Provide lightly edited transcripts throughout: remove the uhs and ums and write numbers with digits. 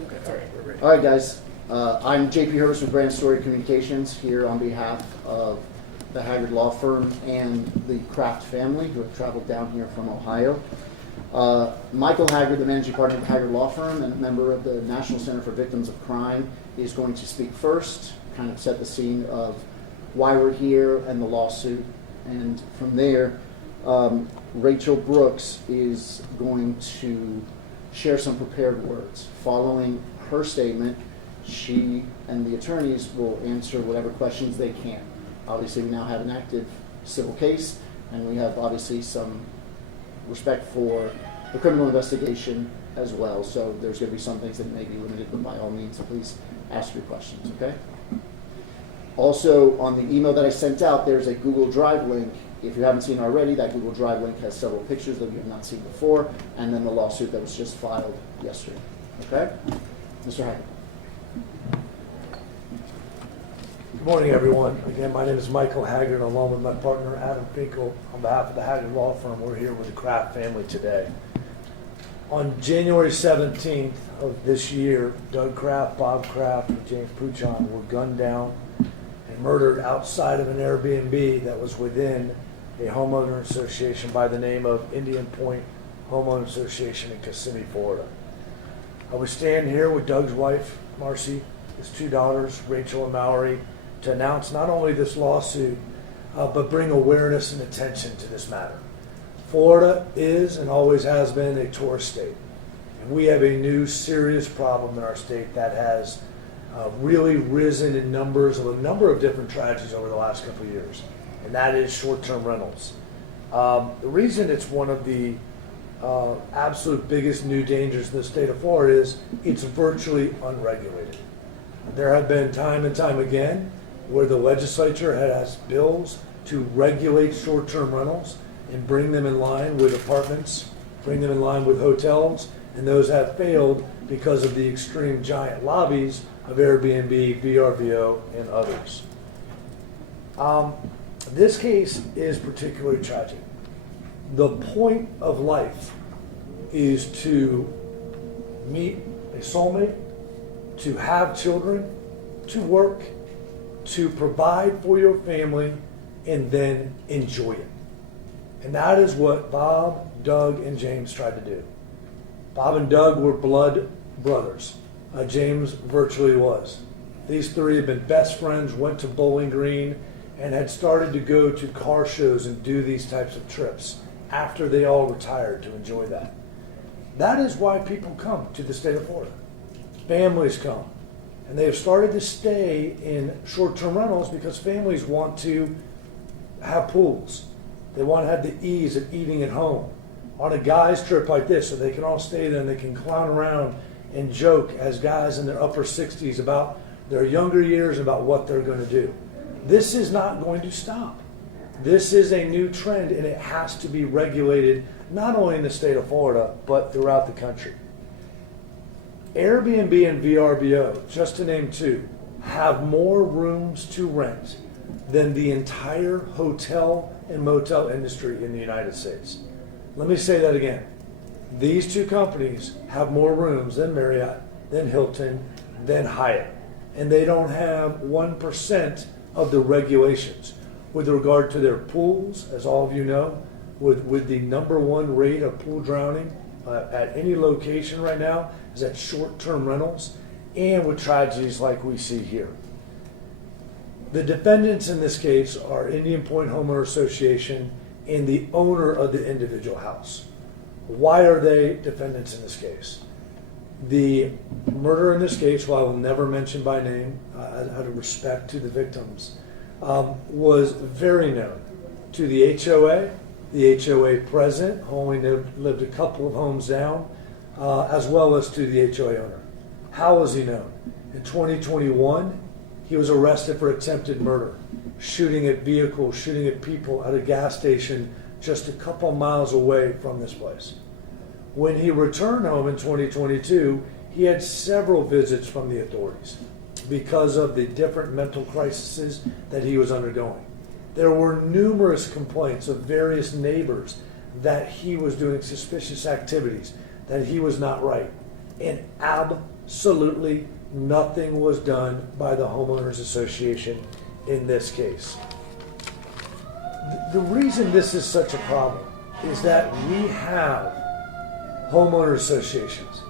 All right, guys. I'm JP Hurst with Brand Story Communications here on behalf of the Haggard Law Firm and the Kraft family who have traveled down here from Ohio. Michael Haggard, the managing partner of the Haggard Law Firm and member of the National Center for Victims of Crime, is going to speak first, kind of set the scene of why we're here and the lawsuit. And from there, Rachel Brooks is going to share some prepared words. Following her statement, she and the attorneys will answer whatever questions they can. Obviously, we now have an active civil case, and we have obviously some respect for the criminal investigation as well. So there's going to be some things that may be limited, but by all means, please ask your questions, okay? Also, on the email that I sent out, there's a Google Drive link. If you haven't seen already, that Google Drive link has several pictures that you have not seen before, and then the lawsuit that was just filed yesterday. Okay? Mr. Haggard. Good morning, everyone. Again, my name is Michael Haggard, along with my partner Adam Finkel. On behalf of the Haggard Law Firm, we're here with the Kraft family today. On January 17th of this year, Doug Kraft, Bob Kraft, and James Puchon were gunned down and murdered outside of an Airbnb that was within a homeowner association by the name of Indian Point Homeowner Association in Kissimmee, Florida. I was standing here with Doug's wife, Marcy, his two daughters, Rachel and Mallory, to announce not only this lawsuit, but bring awareness and attention to this matter. Florida is and always has been a tourist state. And we have a new serious problem in our state that has really risen in numbers of a number of different tragedies over the last couple of years, and that is short-term rentals. The reason it's one of the absolute biggest new dangers in the state of Florida is it's virtually unregulated. There have been time and time again where the legislature has bills to regulate short-term rentals and bring them in line with apartments, bring them in line with hotels, and those have failed because of the extreme giant lobbies of Airbnb, VRBO, and others. This case is particularly tragic. The point of life is to meet a soulmate, to have children, to work, to provide for your family, and then enjoy it. And that is what Bob, Doug, and James tried to do. Bob and Doug were blood brothers. James virtually was. These three had been best friends, went to Bowling Green, and had started to go to car shows and do these types of trips after they all retired to enjoy that. That is why people come to the state of Florida. Families come. And they have started to stay in short-term rentals because families want to have pools. They want to have the ease of eating at home on a guy's trip like this, so they can all stay there and they can clown around and joke as guys in their upper 60s about their younger years and about what they're going to do. This is not going to stop. This is a new trend, and it has to be regulated not only in the state of Florida, but throughout the country. Airbnb and VRBO, just to name two, have more rooms to rent than the entire hotel and motel industry in the United States. Let me say that again. These two companies have more rooms than Marriott, than Hilton, than Hyatt, and they don't have 1% of the regulations with regard to their pools, as all of you know, with the #1 rate of pool drowning at any location right now is at short-term rentals, and with tragedies like we see here. The defendants in this case are Indian Point Homeowner Association and the owner of the individual house. Why are they defendants in this case? The murderer in this case, who I will never mention by name, out of respect to the victims, was very known to the HOA president, who only lived a couple of homes down, as well as to the HOA owner. How was he known? In 2021, he was arrested for attempted murder, shooting at vehicles, shooting at people at a gas station just a couple miles away from this place. When he returned home in 2022, he had several visits from the authorities because of the different mental crises that he was undergoing. There were numerous complaints of various neighbors that he was doing suspicious activities, that he was not right. And absolutely nothing was done by the homeowners association in this case. The reason this is such a problem is that we have homeowner associations,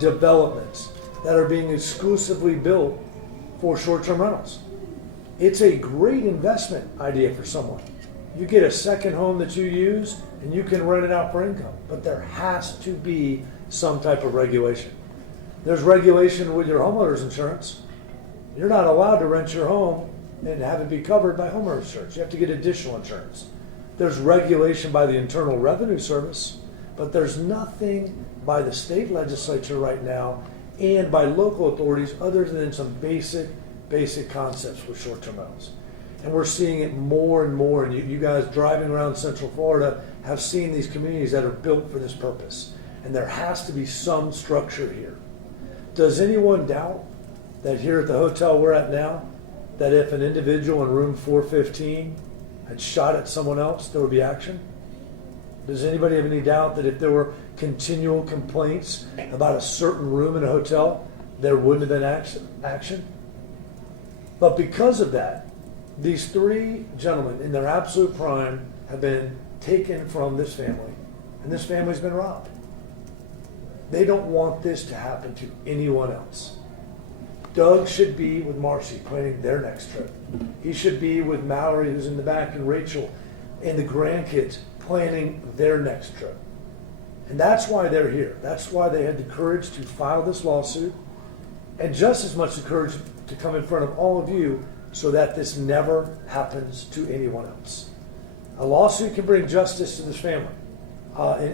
developments that are being exclusively built for short-term rentals. It's a great investment idea for someone. You get a second home that you use and you can rent it out for income, but there has to be some type of regulation. There's regulation with your homeowner's insurance. You're not allowed to rent your home and have it be covered by homeowner's insurance. You have to get additional insurance. There's regulation by the Internal Revenue Service, but there's nothing by the state legislature right now and by local authorities other than some basic concepts with short-term rentals. And we're seeing it more and more, and you guys driving around Central Florida have seen these communities that are built for this purpose. And there has to be some structure here. Does anyone doubt that here at the hotel we're at now, that if an individual in room 415 had shot at someone else, there would be action? Does anybody have any doubt that if there were continual complaints about a certain room in a hotel, there wouldn't have been action? But because of that, these three gentlemen in their absolute prime have been taken from this family, and this family's been robbed. They don't want this to happen to anyone else. Doug should be with Marcy planning their next trip. He should be with Mallory, who's in the back, and Rachel and the grandkids planning their next trip. And that's why they're here. That's why they had the courage to file this lawsuit, and just as much the courage to come in front of all of you so that this never happens to anyone else. A lawsuit can bring justice to this family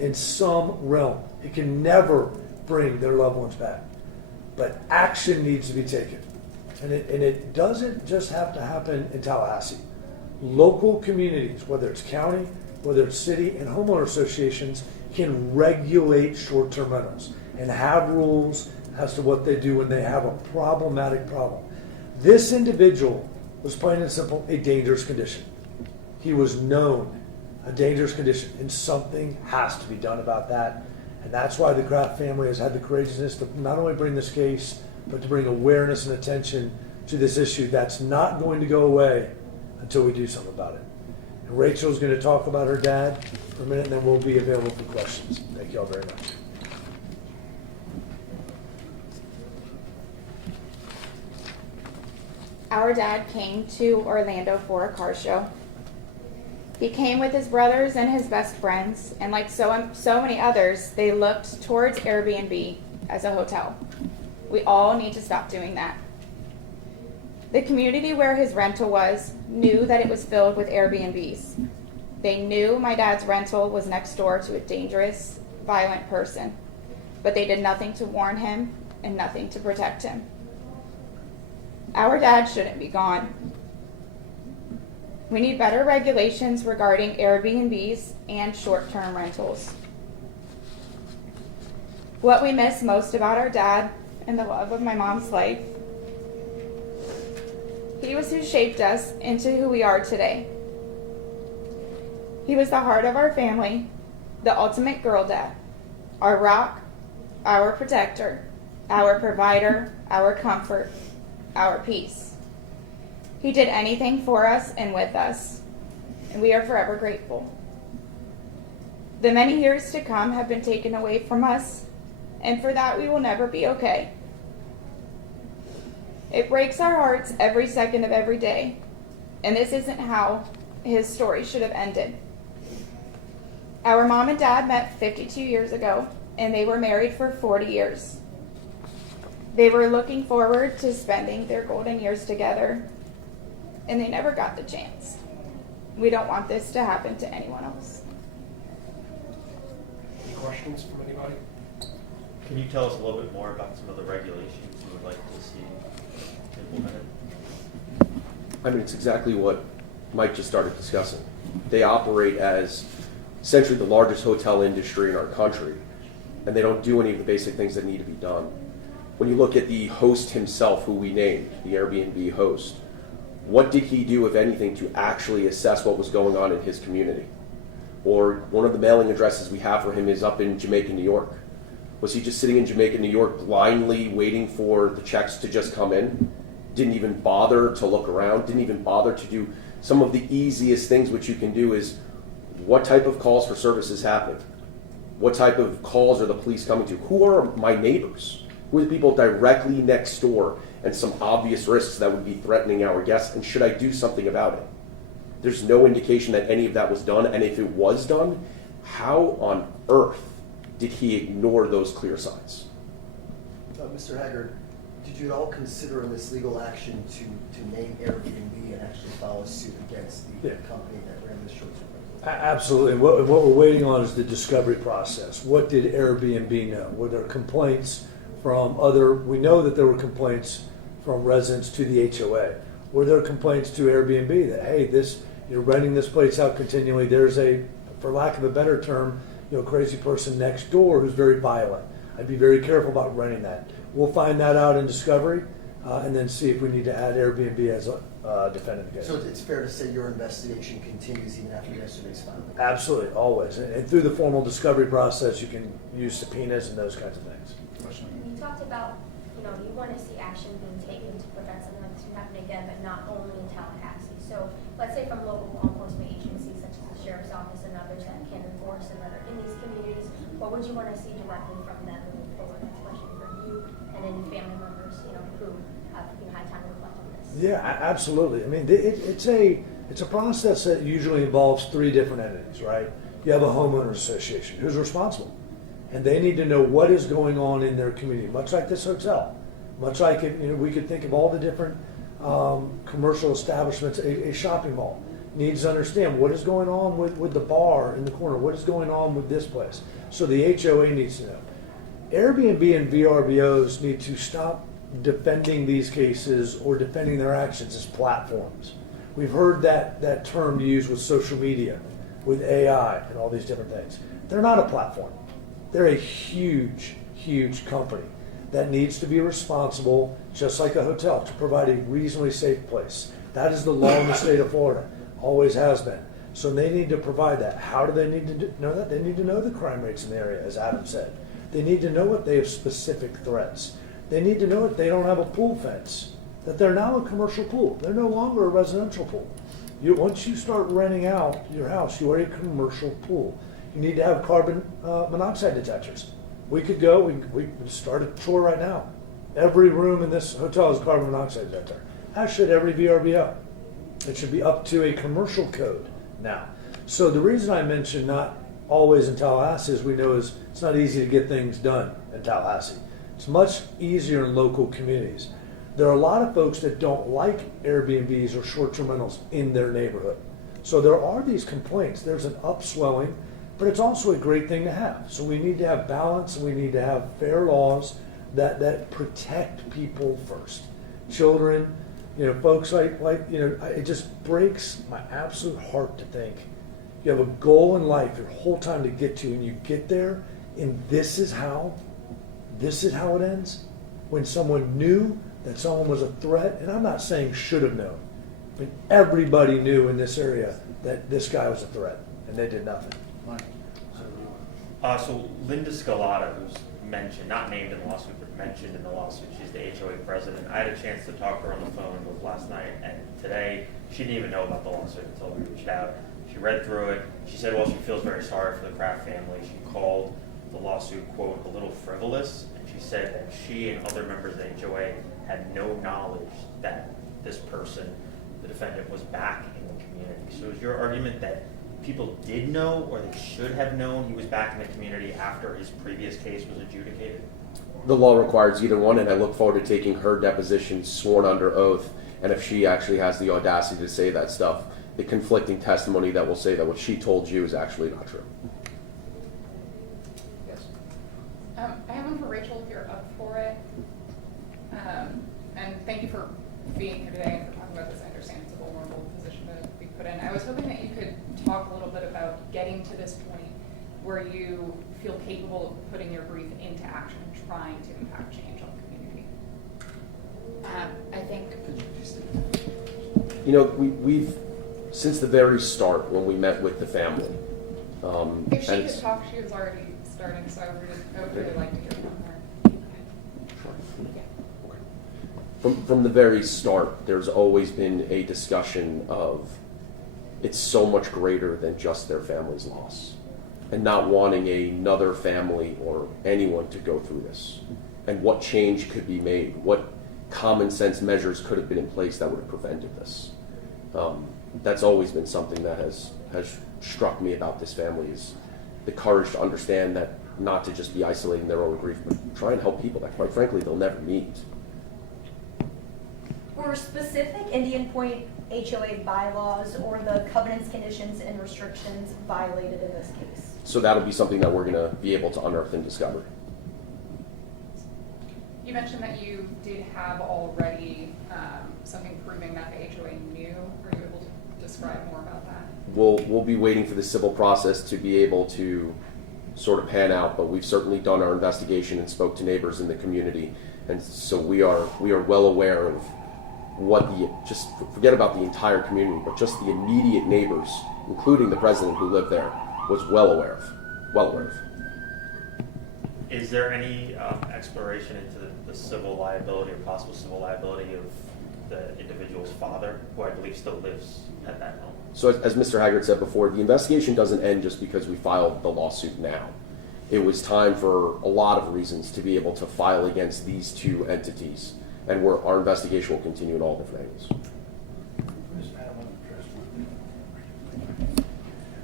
in some realm. It can never bring their loved ones back. But action needs to be taken. And it doesn't just have to happen in Tallahassee. Local communities, whether it's county, whether it's city, and homeowner associations can regulate short-term rentals and have rules as to what they do when they have a problematic problem. This individual was plain and simple a dangerous condition. He was known a dangerous condition, and something has to be done about that. And that's why the Kraft family has had the courageousness to not only bring this case, but to bring awareness and attention to this issue that's not going to go away until we do something about it. And Rachel's going to talk about her dad for a minute, and then we'll be available for questions. Thank you all very much. Our dad came to Orlando for a car show. He came with his brothers and his best friends, and like so many others, they looked towards Airbnb as a hotel. We all need to stop doing that. The community where his rental was knew that it was filled with Airbnbs. They knew my dad's rental was next door to a dangerous, violent person, but they did nothing to warn him and nothing to protect him. Our dad shouldn't be gone. We need better regulations regarding Airbnbs and short-term rentals. What we miss most about our dad and the love of my mom's life, he was who shaped us into who we are today. He was the heart of our family, the ultimate girl dad, our rock, our protector, our provider, our comfort, our peace. He did anything for us and with us, and we are forever grateful. The many years to come have been taken away from us, and for that we will never be okay. It breaks our hearts every second of every day, and this isn't how his story should have ended. Our mom and dad met 52 years ago, and they were married for 40 years. They were looking forward to spending their golden years together, and they never got the chance. We don't want this to happen to anyone else. Any questions from anybody? Can you tell us a little bit more about some of the regulations you would like to see implemented? I mean, it's exactly what Mike just started discussing. They operate as essentially the largest hotel industry in our country, and they don't do any of the basic things that need to be done. When you look at the host himself, who we named, the Airbnb host, what did he do, if anything, to actually assess what was going on in his community? Or one of the mailing addresses we have for him is up in Jamaica, New York. Was he just sitting in Jamaica, New York, blindly waiting for the checks to just come in? Didn't even bother to look around, didn't even bother to do some of the easiest things which you can do is what type of calls for services happening? What type of calls are the police coming to? Who are my neighbors? Who are the people directly next door and some obvious risks that would be threatening our guests? And should I do something about it? There's no indication that any of that was done. And if it was done, how on earth did he ignore those clear signs? Mr. Haggard, did you at all consider in this legal action to name Airbnb and actually file a suit against the Yeah. company that ran this short-term rental? Absolutely. And what we're waiting on is the discovery process. What did Airbnb know? Were there complaints from we know that there were complaints from residents to the HOA. Were there complaints to Airbnb that, hey, you're renting this place out continually, there's for lack of a better term, crazy person next door who's very violent. I'd be very careful about renting that. We'll find that out in discovery and then see if we need to add Airbnb as a defendant against So it. it's fair to say your investigation continues even after yesterday's filing? Absolutely, always. And through the formal discovery process, you can use subpoenas and those kinds of things. You talked about, you want to see action being taken to prevent something like this from happening again, but not only in Tallahassee. So let's say from local law enforcement agencies such as the Sheriff's Office and others that can enforce and that are in these communities, what would you want to see directly from them moving forward, especially for you and any family members, who have had time to reflect on this? Yeah, absolutely. I mean, it's a process that usually involves three different entities, right? You have a homeowners association who's responsible, and they need to know what is going on in their community, much like this hotel, much like we could think of all the different commercial establishments. A shopping mall needs to understand what is going on with the bar in the corner, what is going on with this place. So the HOA needs to know. Airbnb and VRBOs need to stop defending these cases or defending their actions as platforms. We've heard that term used with social media, with AI and all these different things. They're not a platform. They're a huge, huge company that needs to be responsible, just like a hotel, to provide a reasonably safe place. That is the law in the state of Florida, always has been. So they need to provide that. How do they need to know that? They need to know the crime rates in the area, as Adam said. They need to know if they have specific threats. They need to know if they don't have a pool fence, that they're now a commercial pool. They're no longer a residential pool. Once you start renting out your house, you are a commercial pool. You need to have carbon monoxide detectors. We could go, we could start a tour right now. Every room in this hotel is a carbon monoxide detector. As should every VRBO. It should be up to a commercial code now. So the reason I mentioned not always in Tallahassee is we know it's not easy to get things done in Tallahassee. It's much easier in local communities. There are a lot of folks that don't like Airbnbs or short-term rentals in their neighborhood. So there are these complaints. There's an upswelling, but it's also a great thing to have. So we need to have balance, and we need to have fair laws that protect people first. Children, folks it just breaks my absolute heart to think you have a goal in life your whole time to get to, and you get there, and this is how it ends. When someone knew that someone was a threat, and I'm not saying should have known, but everybody knew in this area that this guy was a threat, and they did nothing. So Linda Scalata, who's mentioned, not named in the lawsuit, but mentioned in the lawsuit, she's the HOA president. I had a chance to talk to her on the phone both last night and today. She didn't even know about the lawsuit until we reached out. She read through it. She said, well, she feels very sorry for the Kraft family. She called the lawsuit, quote, a little frivolous. And she said that she and other members of the HOA had no knowledge that this person, the defendant, was back in the community. So is your argument that people did know, or they should have known he was back in the community after his previous case was adjudicated? The law requires either one, and I look forward to taking her deposition sworn under oath. And if she actually has the audacity to say that stuff, the conflicting testimony that will say that what she told you is actually not true. Yes. I have one for Rachel if you're up for it. And thank you for being here today and for talking about this. I understand it's a vulnerable position to be put in. I was hoping that you could talk a little bit about getting to this point where you feel capable of putting your brief into action and trying to impact change on the community. I think We've since the very start when we met with the family. If she and could it's- talk, she was already starting, so I would really like to hear From the very start, there's always been a discussion of it's so much greater than just their family's loss, and not wanting another family or anyone to go through this, and what change could be made, what common sense measures could have been in place that would have prevented this. That's always been something that has struck me about this family, is the courage to understand that not to just be isolating their own grief, but try and help people that, quite frankly, they'll never meet. Were specific Indian Point HOA bylaws or the covenants, conditions, and restrictions violated in this case? So that'll be something that we're going to be able to unearth and discover. You mentioned that you did have already something proving that the HOA knew. Are you able to describe more about that? We'll be waiting for the civil process to be able to sort of pan out, but we've certainly done our investigation and spoke to neighbors in the community, and so we are well aware of what just forget about the entire community, but just the immediate neighbors, including the president who lived there, was well aware of. Is there any exploration into the civil liability or possible civil liability of the individual's father, who I believe still lives at that home? So as Mr. Haggard said before, the investigation doesn't end just because we filed the lawsuit now. It was time for a lot of reasons to be able to file against these two entities, and our investigation will continue in all different angles.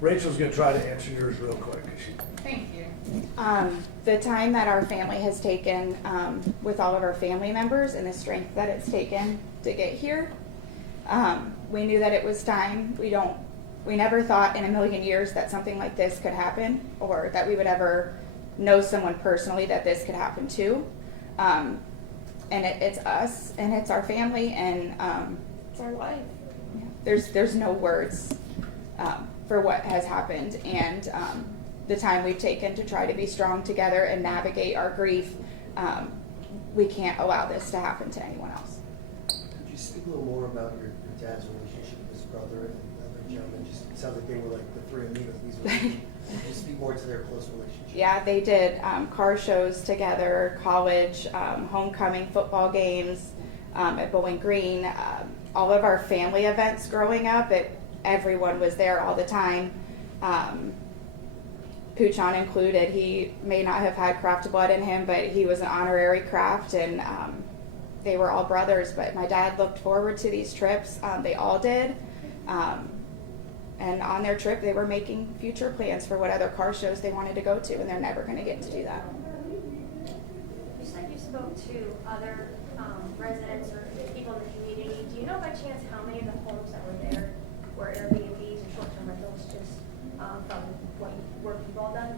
Rachel's going to try to answer yours real quick. Thank you. The time that our family has taken with all of our family members and the strength that it's taken to get here, we knew that it was time. We never thought in a million years that something like this could happen, or that we would ever know someone personally that this could happen to. And it's us, and it's our family, and it's our life. There's no words for what has happened, and the time we've taken to try to be strong together and navigate our grief. We can't allow this to happen to anyone else. Could you speak a little more about your dad's relationship with his brother and the other gentleman? Just it sounds like they were like the three amigos. These were. Could you speak more to their close relationship? Yeah, they did car shows together, college, homecoming football games at Bowling Green. All of our family events growing up, everyone was there all the time. Poochon included. He may not have had Kraft blood in him, but he was an honorary Kraft, and they were all brothers. But my dad looked forward to these trips. They all did. And on their trip, they were making future plans for what other car shows they wanted to go to, and they're never going to get to do that. You said you spoke to other residents or people in the community. Do you know by chance how many of the homes that were there were Airbnbs and short-term rentals, just from what work you've all done?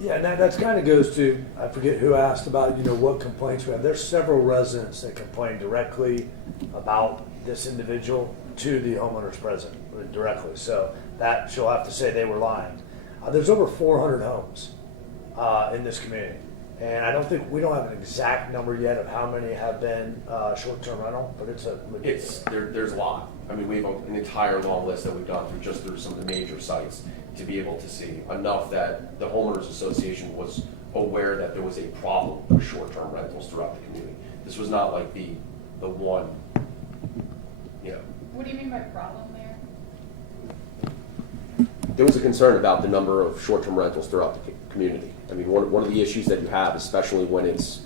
Yeah, and that's kind of goes to, I forget who asked about, what complaints we have. There's several residents that complain directly about this individual to the homeowner's president directly. So that she'll have to say they were lying. There's over 400 homes in this community. And I don't think, we don't have an exact number yet of how many have been short-term rental, but There's a lot. I mean, we have an entire long list that we've gone through just through some of the major sites to be able to see enough that the homeowners association was aware that there was a problem with short-term rentals throughout the community. This was not like the one, What do you mean by problem there? There was a concern about the number of short-term rentals throughout the community. I mean, one of the issues that you have, especially when it's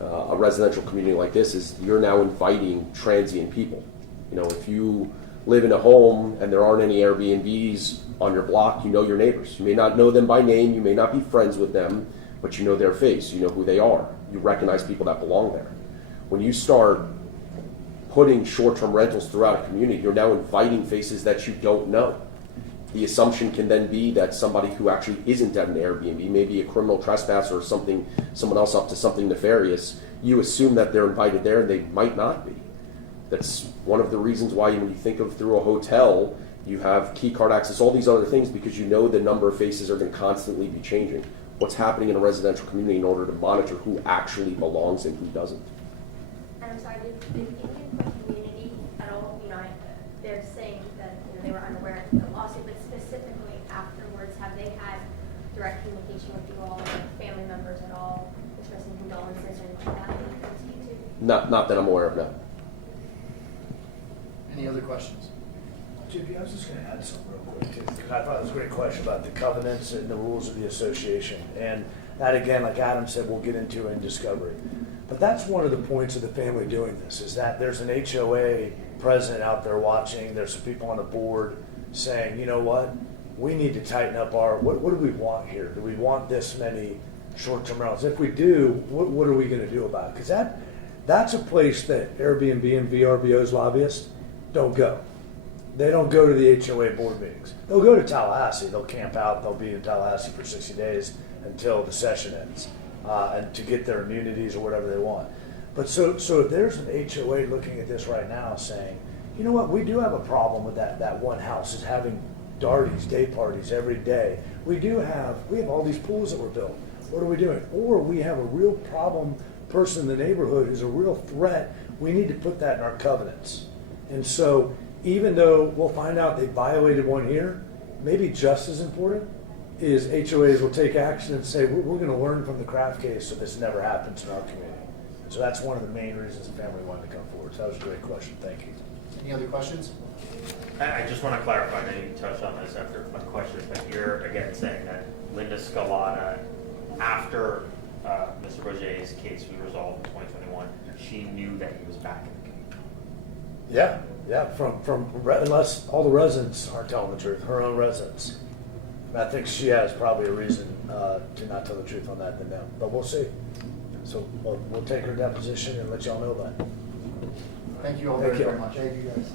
a residential community like this, is you're now inviting transient people. If you live in a home and there aren't any Airbnbs on your block, you know your neighbors. You may not know them by name, you may not be friends with them, but you know their face, you know who they are. You recognize people that belong there. When you start putting short-term rentals throughout a community, you're now inviting faces that you don't know. The assumption can then be that somebody who actually isn't at an Airbnb, maybe a criminal trespasser or someone else up to something nefarious, you assume that they're invited there and they might not be. That's one of the reasons why when you think of through a hotel, you have key card access, all these other things, because you know the number of faces are going to constantly be changing. What's happening in a residential community in order to monitor who actually belongs and who doesn't. And I'm sorry, did the Indian Point community at all, they're saying that they were unaware of the lawsuit, but specifically afterwards, have they had direct communication with you all, like family members at all, expressing condolences or anything like that you can speak to? Not that I'm aware of, no. Any other questions? JP, I was just going to add something real quick too, because I thought it was a great question about the covenants and the rules of the association. And that again, like Adam said, we'll get into in discovery. But that's one of the points of the family doing this, is that there's an HOA president out there watching, there's some people on the board saying, you know what, we need to tighten up what do we want here? Do we want this many short-term rentals? If we do, what are we going to do about it? Because that's a place that Airbnb and VRBO's lobbyists don't go. They don't go to the HOA board meetings. They'll go to Tallahassee. They'll camp out. They'll be in Tallahassee for 60 days until the session ends, and to get their immunities or whatever they want. But so if there's an HOA looking at this right now saying, you know what, we do have a problem with that one house is having darties, day parties every day. We have all these pools that were built. What are we doing? Or we have a real problem person in the neighborhood who's a real threat. We need to put that in our covenants. And so even though we'll find out they violated one here, maybe just as important is HOAs will take action and say, we're going to learn from the Kraft case so this never happens in our community. So that's one of the main reasons the family wanted to come forward. So that was a great question. Thank you. Any other questions? I just want to clarify, I know you touched on this after my question, but you're again saying that Linda Scalata, after Mr. Roget's case we resolved in 2021, she knew that he was back in the community. Yeah. Unless all the residents aren't telling the truth, her own residents. I think she has probably a reason to not tell the truth on that than them, but we'll see. So we'll take her deposition and let y'all know about it. Thank you all Thank very, you. very much. Thank you guys.